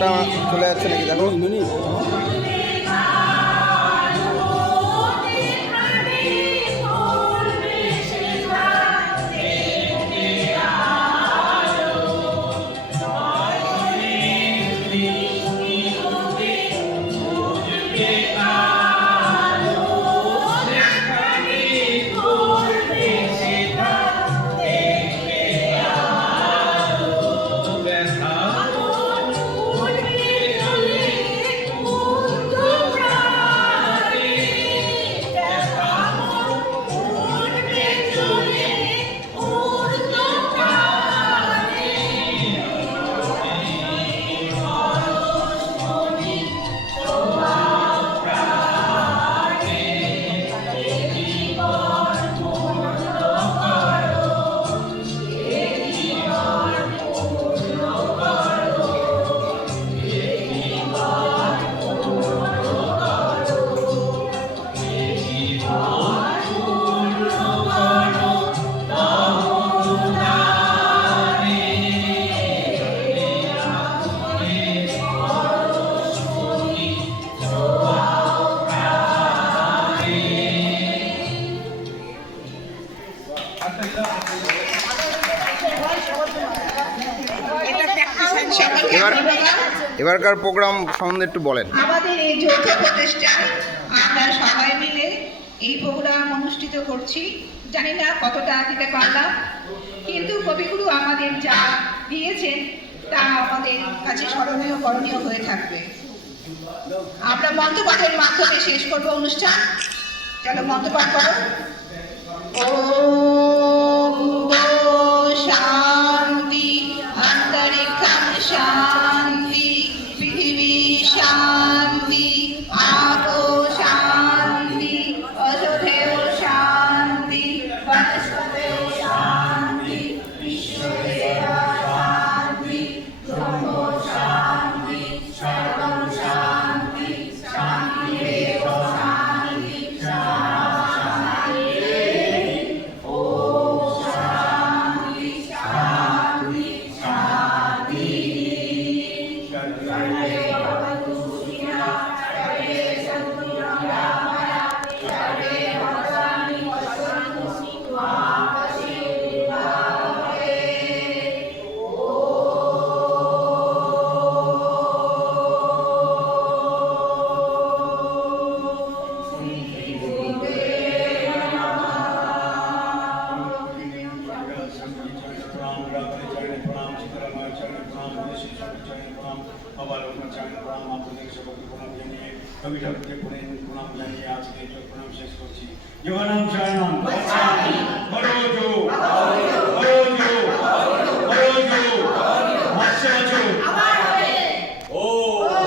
লোকটা চলে যাচ্ছে নাকি দেখো। এবারকার প্রোগ্রাম সম্বন্ধে একটু বলেন। আমাদের এই যৌথ প্রচেষ্টায় আমরা সবাই মিলে এই প্রোগ্রাম অনুষ্ঠিত করছি। জানি না কতটা দিতে পারলাম, কিন্তু কবিগুরু আমাদের যা দিয়েছেন তা আমাদের কাছে স্মরণীয় করণীয় হয়ে থাকবে। আমরা মন্ত্রপাঠের মাধ্যমে শেষ করব অনুষ্ঠান। চলো মন্ত্রপাঠ করো। ওম শান্তি, অন্তরিক্ষম শান্তি, পৃথিবী শান্তি, আপো শান্তি, অযথেয় শান্তি, বনস্পতয় শান্তি, ঈশ্বরেয়া শান্তি, ব্রহ্ম শান্তি, সর্বং শান্তি, শান্তিরেব শান্তি, শান্তি। ওম শান্তি শান্তি শান্তি। সর্বে ভবন্তু সুখিনঃ, সর্বে সন্তু নিরাময়াঃ, সর্বে ভদ্রাণি পশ্যन्तু মা কশ্চিৎ দুর্ঘটনাৎ। কবি ঠাকুরকে প্রণাম জানিয়ে আজকে প্রণাম শেষ করছি। জগন্নাথ শরণম।